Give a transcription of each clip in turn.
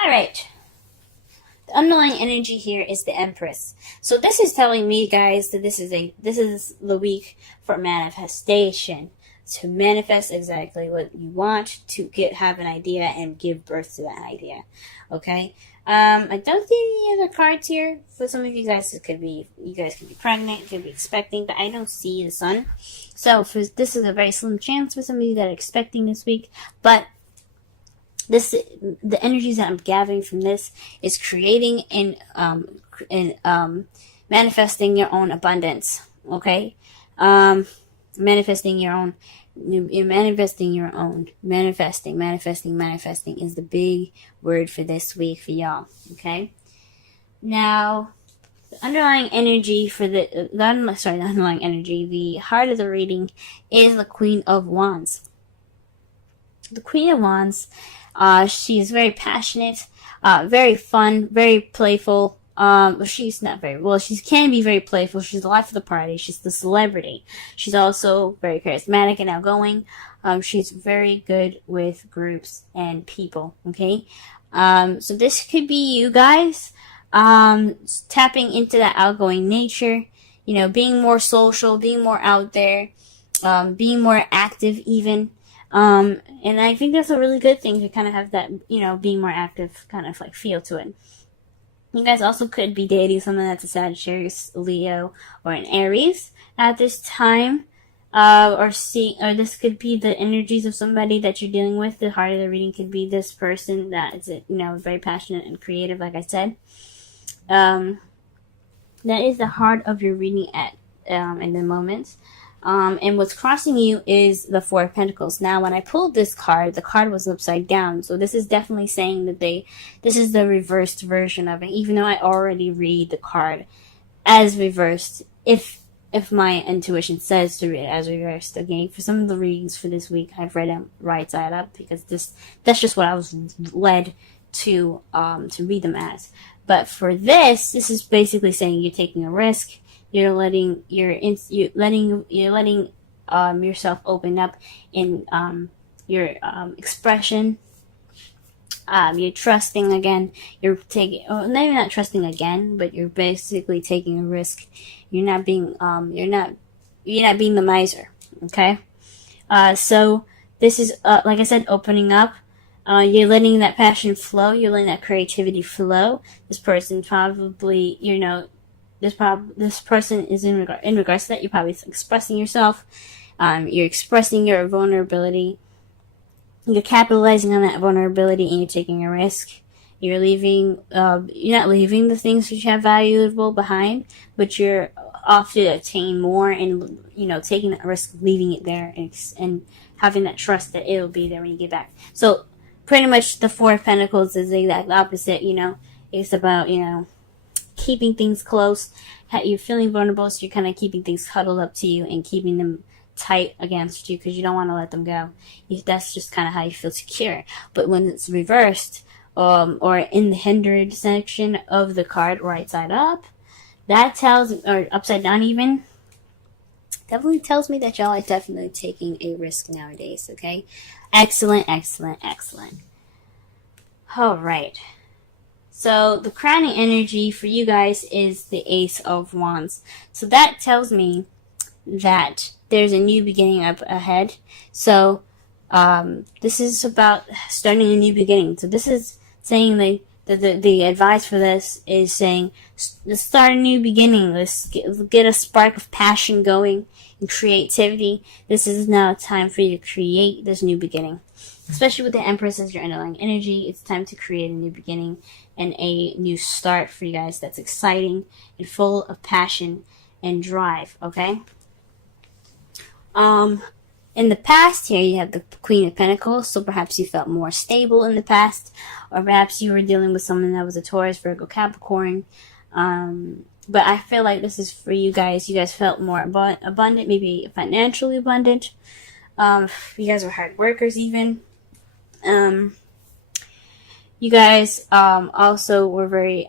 All right. The underlying energy here is the Empress. So this is telling me, guys, that this is the week for manifestation. To manifest exactly what you want, to have an idea and give birth to that idea. Okay? I don't see any other cards here. For some of you guys, you guys could be pregnant, could be expecting, but I don't see the sun. So this is a very slim chance for some of you that are expecting this week. But the energies that I'm gathering from this is creating and manifesting your own abundance. Okay, manifesting your own. You're manifesting your own. Manifesting is the big word for this week for y'all. Okay. Now, the underlying energy for the underlying energy, the heart of the reading is the Queen of Wands. The Queen of Wands. She is very passionate, very fun, very playful. She's not very well. She can be very playful. She's the life of the party. She's the celebrity. She's also very charismatic and outgoing. She's very good with groups and people. Okay, so this could be you guys, tapping into that outgoing nature. You know, being more social, being more out there, being more active even. And I think that's a really good thing to kind of have that, you know, being more active kind of like feel to it. You guys also could be dating someone that's a Sagittarius, Leo, or an Aries at this time. Or this could be the energies of somebody that you're dealing with. The heart of the reading could be this person that is, you know, very passionate and creative, like I said. That is the heart of your reading in the moment. And what's crossing you is the Four of Pentacles. Now, when I pulled this card, the card was upside down. So this is definitely saying that this is the reversed version of it, even though I already read the card as reversed. If my intuition says to read it as reversed, again, for some of the readings for this week, I've read them right side up because that's just what I was led to read them as. But for this is basically saying you're taking a risk. You're letting yourself open up in your expression. You're trusting again. You're maybe not trusting again, but you're basically taking a risk. You're not being the miser. Okay. So this is like I said, opening up. You're letting that passion flow. You're letting that creativity flow. This person probably, you know. This person is in regards to that. You're probably expressing yourself. You're expressing your vulnerability. You're capitalizing on that vulnerability, and you're taking a risk. You're leaving. You're not leaving the things that you have valuable behind, but you're off to attain more, and taking that risk, leaving it there, and having that trust that it'll be there when you get back. So, pretty much, the Four of Pentacles is the exact opposite. It's about keeping things close. You're feeling vulnerable, so you're kind of keeping things huddled up to you and keeping them tight against you because you don't want to let them go. That's just kind of how you feel secure. But when it's reversed, or in the hindered section of the card, right side up, that tells, or upside down even, definitely tells me that y'all are definitely taking a risk nowadays. Okay, excellent. All right. So the crowning energy for you guys is the Ace of Wands. So that tells me that there's a new beginning up ahead. So this is about starting a new beginning. So this is saying the advice for this is saying, let's start a new beginning. Let's get a spark of passion going and creativity. This is now time for you to create this new beginning. Especially with the Empress as your underlying energy, it's time to create a new beginning and a new start for you guys that's exciting and full of passion and drive, okay? In the past here, you have the Queen of Pentacles, so perhaps you felt more stable in the past, or perhaps you were dealing with someone that was a Taurus, Virgo, Capricorn. But I feel like this is for you guys. You guys felt more abundant, maybe financially abundant. You guys were hard workers even. You guys also were very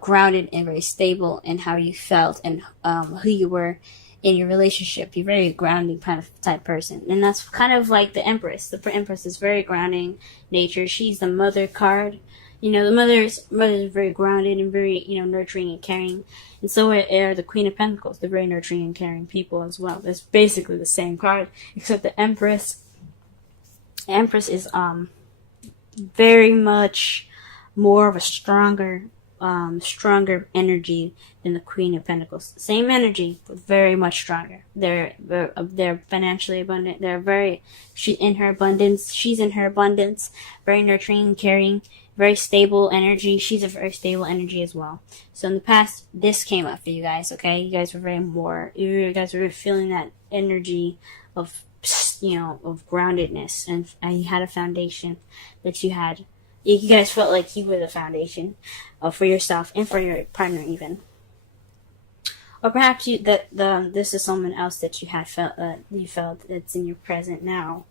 grounded and very stable in how you felt and who you were in your relationship. You're very grounding kind of type person. And that's kind of like the Empress. The Empress is very grounding nature. She's the mother card. You know, the mother's very grounded and very, you know, nurturing and caring. And so are the Queen of Pentacles. They're very nurturing and caring people as well. It's basically the same card, except the Empress is very much more of a stronger energy than the Queen of Pentacles. Same energy, but very much stronger. They're financially abundant. She's in her abundance. Very nurturing and caring. Very stable energy. She's a very stable energy as well. So in the past, this came up for you guys. Okay, you guys were feeling that energy of, you know, of groundedness, and you had a foundation that you had. You guys felt like you were the foundation for yourself and for your partner even. Or perhaps this is someone else that you felt that's in your present now.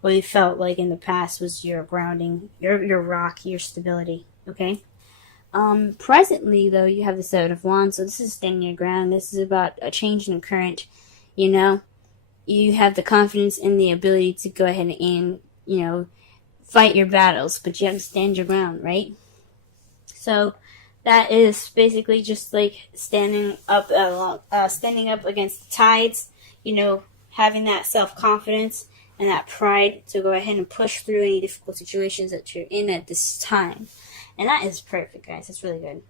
Or you felt like in the past was your grounding, your rock, your stability. Okay? Presently though, you have the Seven of Wands, so this is standing your ground. This is about a change in the current, you know. You have the confidence and the ability to go ahead and, you know, fight your battles, but you have to stand your ground, right? So that is basically just like standing up against the tides, you know, having that self-confidence and that pride to go ahead and push through any difficult situations that you're in at this time. And that is perfect, guys. That's really good.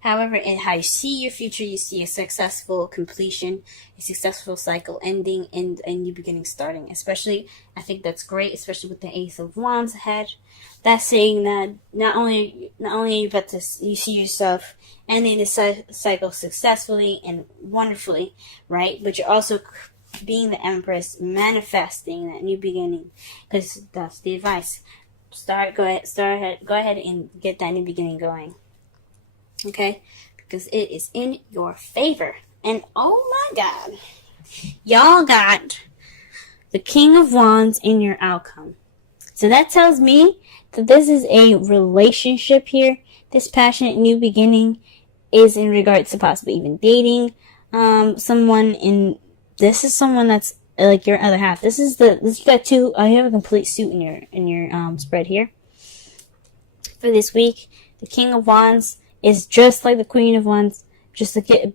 However, in how you see your future, you see a successful completion, a successful cycle ending, and a new beginning starting. Especially, I think that's great, especially with the Ace of Wands ahead. That's saying that not only are you about to, you see yourself ending the cycle successfully and wonderfully, right? But you're also being the Empress, manifesting that new beginning, because that's the advice. Go ahead and get that new beginning going. Okay, because it is in your favor. And oh my God, y'all got the King of Wands in your outcome. So that tells me that this is a relationship here. This passionate new beginning is in regards to possibly even dating someone. This is someone that's like your other half. You got two. You have a complete suit in your spread here for this week. The King of Wands is just like the Queen of Wands, just the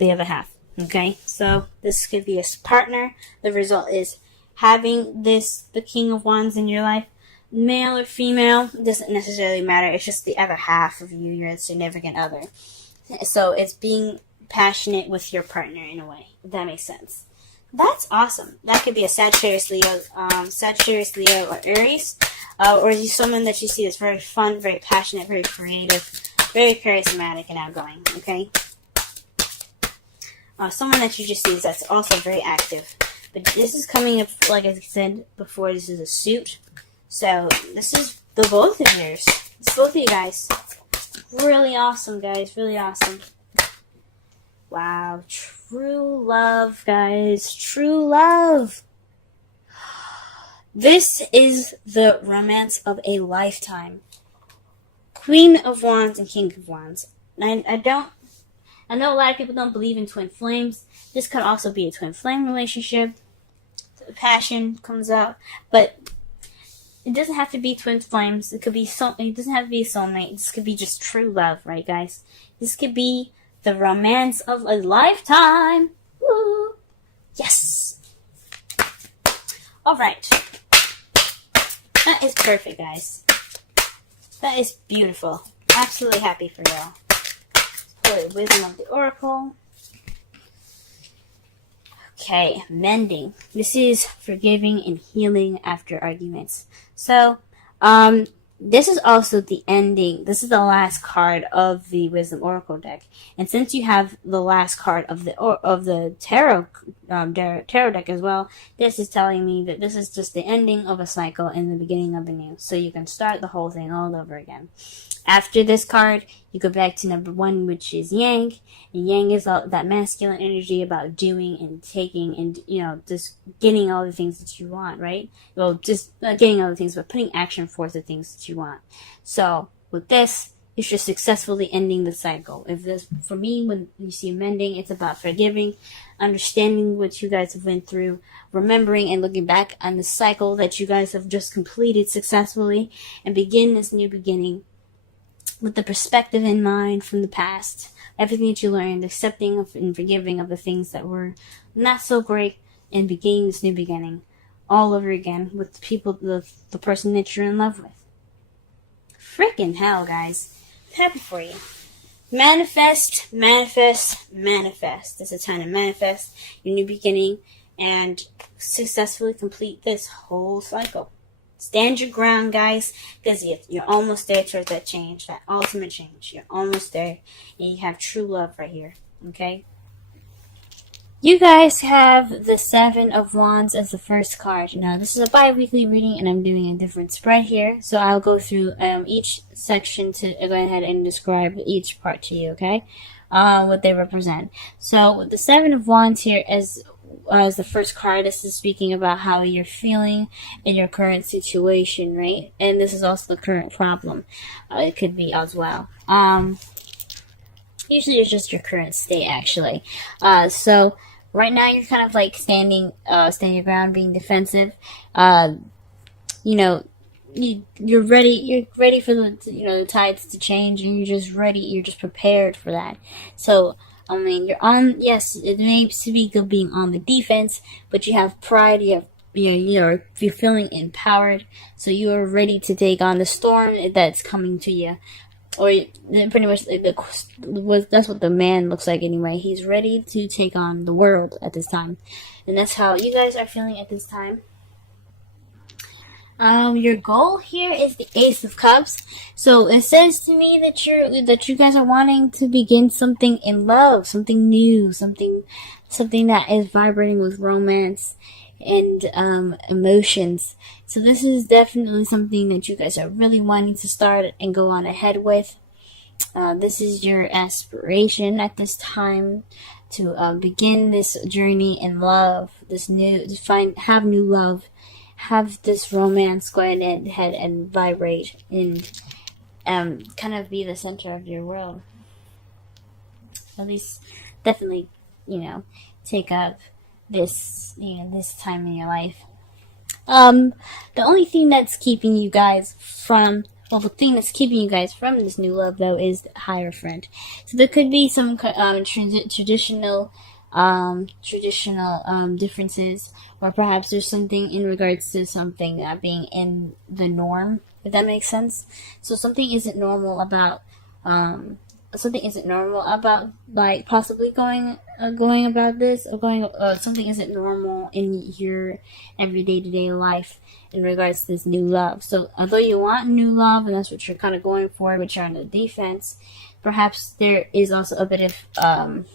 other half. Okay, so this could be a partner. The result is having the King of Wands in your life, male or female, doesn't necessarily matter. It's just the other half of you, your significant other. So it's being passionate with your partner in a way, if that makes sense. That's awesome. That could be a Sagittarius, Leo, or Aries. Or is someone that you see that's very fun, very passionate, very creative, very charismatic and outgoing, okay? Someone that you just see that's also very active. But this is coming up, like I said before, this is a suit. So this is the both of yours. It's both of you guys. Really awesome, guys. Really awesome. Wow. True love, guys. True love. This is the romance of a lifetime. Queen of Wands and King of Wands. I know a lot of people don't believe in twin flames. This could also be a twin flame relationship. Passion comes out, but it doesn't have to be twin flames. It doesn't have to be a soulmate. This could be just true love, right, guys? This could be the romance of a lifetime. Woo! Yes. All right. That is perfect, guys. That is beautiful. Absolutely happy for y'all. For the wisdom of the Oracle. Okay, mending. This is forgiving and healing after arguments. So, this is also the ending. This is the last card of the Wisdom Oracle deck. And since you have the last card of the tarot deck as well, this is telling me that this is just the ending of a cycle and the beginning of a new. So you can start the whole thing all over again. After this card, you go back to number 1, which is Yang. And Yang is all that masculine energy about doing and taking and, just getting all the things that you want, right? Well, just not getting all the things, but putting action forth the things that you want. So, with this, It's just successfully ending the cycle. If this, for me, when you see mending, it's about forgiving, understanding what you guys have went through, remembering and looking back on the cycle that you guys have just completed successfully, and begin this new beginning with the perspective in mind from the past. Everything that you learned, accepting of and forgiving of the things that were not so great, and beginning this new beginning all over again with the people, the person that you're in love with. Freaking hell, guys. I'm happy for you. Manifest, manifest, manifest. It's a time to manifest your new beginning and successfully complete this whole cycle. Stand your ground, guys, because you're almost there towards that change, that ultimate change. You're almost there, and you have true love right here, okay? You guys have the Seven of Wands as the first card. Now, this is a bi-weekly reading, and I'm doing a different spread here. So I'll go through each section to go ahead and describe each part to you, okay? What they represent. So the Seven of Wands here as the first card, this is speaking about how you're feeling in your current situation, right? And this is also the current problem. It could be as well. Usually it's just your current state, actually. So right now you're kind of like standing your ground, being defensive. You know, you're ready for the tides to change, and you're just ready. You're just prepared for that. So I mean, yes, it may speak of being on the defense, but you have pride, you're feeling empowered, so you are ready to take on the storm that's coming to you. Or pretty much that's what the man looks like anyway. He's ready to take on the world at this time. And that's how you guys are feeling at this time. Your goal here is the Ace of Cups. So it says to me that you guys are wanting to begin something in love, something new, something that is vibrating with romance and emotions. So this is definitely something that you guys are really wanting to start and go on ahead with. This is your aspiration at this time to begin this journey in love, have new love. Have this romance go ahead and vibrate and kind of be the center of your world. At least, definitely, take up this time in your life. The only thing that's keeping you guys from this new love, though, is the Hierophant. So there could be some traditional differences, or perhaps there's something in regards to something being in the norm, if that makes sense. So something isn't normal about like possibly going about this, or something isn't normal in your everyday to day life in regards to this new love. So although you want new love and that's what you're kind of going for, but you're on the defense, perhaps there is also a bit of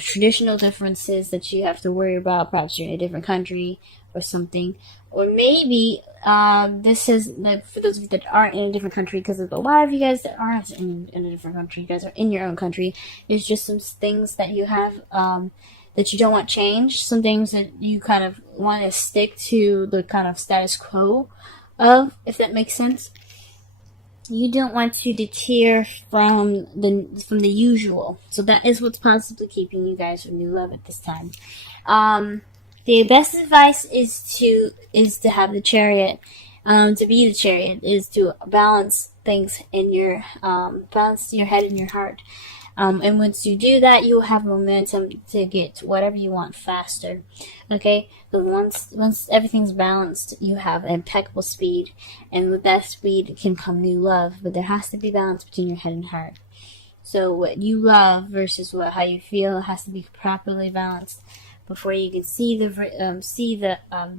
traditional differences that you have to worry about. Perhaps you're in a different country or something. Or maybe this is, like, for those of you that aren't in a different country, because there's a lot of you guys that aren't in a different country, you guys are in your own country. There's just some things that you have that you don't want changed, some things that you kind of want to stick to the kind of status quo of, if that makes sense. You don't want to deter from the usual. So that is what's possibly keeping you guys from new love at this time. The best advice is to have the Chariot. To be the Chariot is to balance things in your balance your head and your heart. And once you do that, you'll have momentum to get whatever you want faster. Okay? But once everything's balanced, you have impeccable speed. And with that speed can come new love. But there has to be balance between your head and heart. So what you love versus how you feel has to be properly balanced before you can see the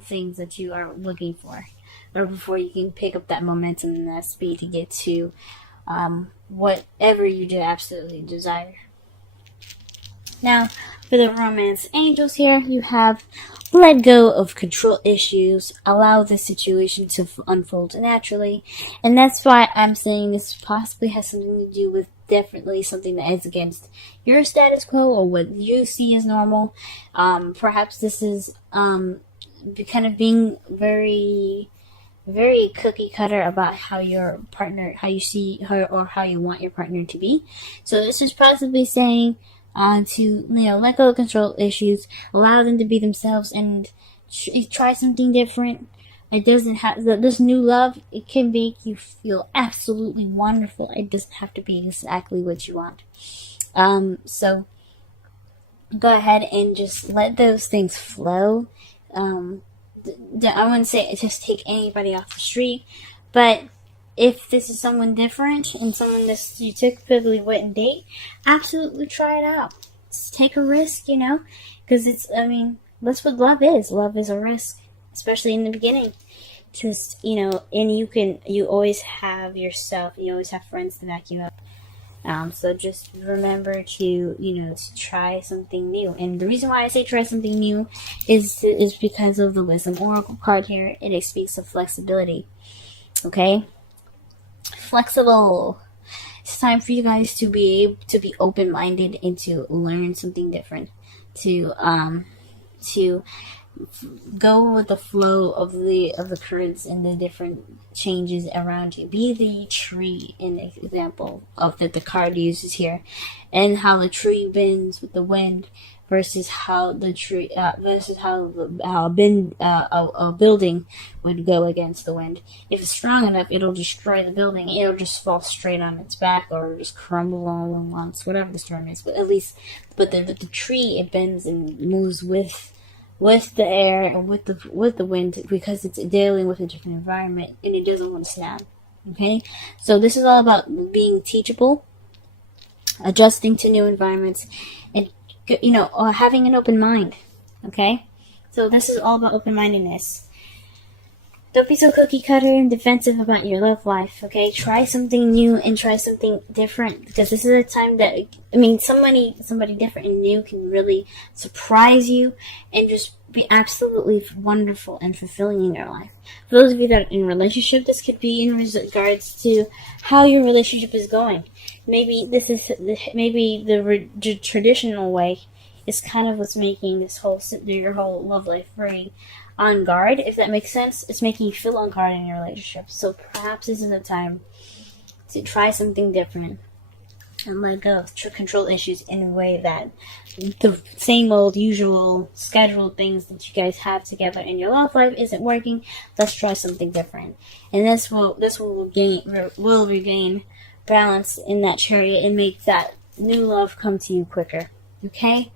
things that you are looking for. Or before you can pick up that momentum and that speed to get to whatever you do absolutely desire. Now, for the romance angels here, you have let go of control issues, allow the situation to unfold naturally, and that's why I'm saying this possibly has something to do with definitely something that is against your status quo or what you see as normal. Perhaps this is kind of being very very cookie cutter about how your partner, how you see her, or how you want your partner to be. So this is possibly saying to let go of control issues, allow them to be themselves, and try something different. It doesn't have this new love. It can make you feel absolutely wonderful. It doesn't have to be exactly what you want. So go ahead and just let those things flow. I wouldn't say just take anybody off the street, but if this is someone different and someone that you typically wouldn't date, absolutely try it out. Just take a risk, because that's what love is. Love is a risk, especially in the beginning. Just, and you always have yourself, you always have friends to back you up. So just remember to try something new. And the reason why I say try something new is because of the Wisdom Oracle card here. It speaks of flexibility. Okay? Flexible. It's time for you guys to be open-minded and to learn something different. To go with the flow of the currents and the different changes around you. Be the tree, an example of that the card uses here, and how the tree bends with the wind versus how the tree versus how a building would go against the wind. If it's strong enough, it'll destroy the building. It'll just fall straight on its back or just crumble all at once, whatever the storm is. But the tree, it bends and moves with the air and with the wind, because it's dealing with a different environment and it doesn't want to snap. Okay, so this is all about being teachable, adjusting to new environments, and having an open mind. Okay, so this is all about open-mindedness. Don't be so cookie cutter and defensive about your love life, okay? Try something new and try something different, because this is a time that, somebody different and new can really surprise you and just be absolutely wonderful and fulfilling in your life. For those of you that are in a relationship, this could be in regards to how your relationship is going. Maybe the traditional way is kind of what's making your whole love life very on guard, if that makes sense. It's making you feel on guard in your relationship. So perhaps this is the time to try something different and let go of control issues in a way that the same old usual scheduled things that you guys have together in your love life isn't working. Let's try something different, and this will regain balance in that chariot and make that new love come to you quicker. Okay?